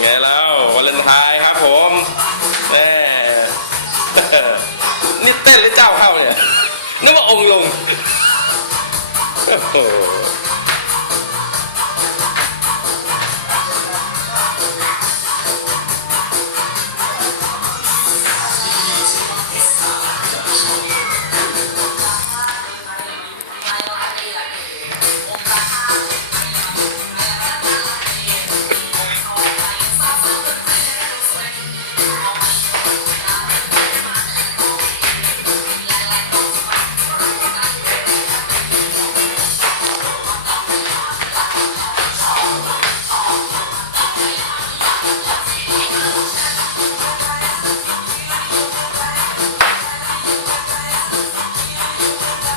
ไงแล้ววาเลนไทน์ครับผมแน่นี่เต้นหรือเจ้าเข้าเนี่ยนึกว่าองค์ลงโอ้โห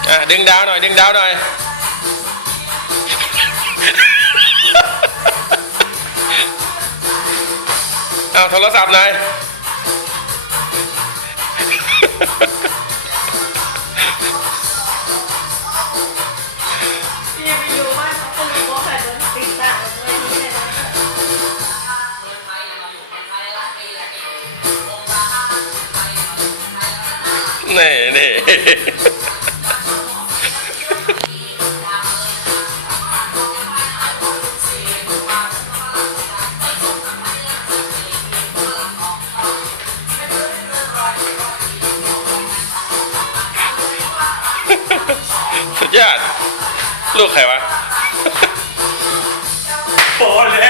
อะดึงดาวหน่อย ดึงดาวหน่อย เอาโทรศัพท์หน่อยพี่ยไปอยู่บ้านเขาคนรู้ว่าใครโดนตีตาไว้ที่ไหนนะ นี่นี่ ยอด ลูกใครวะ โปเลย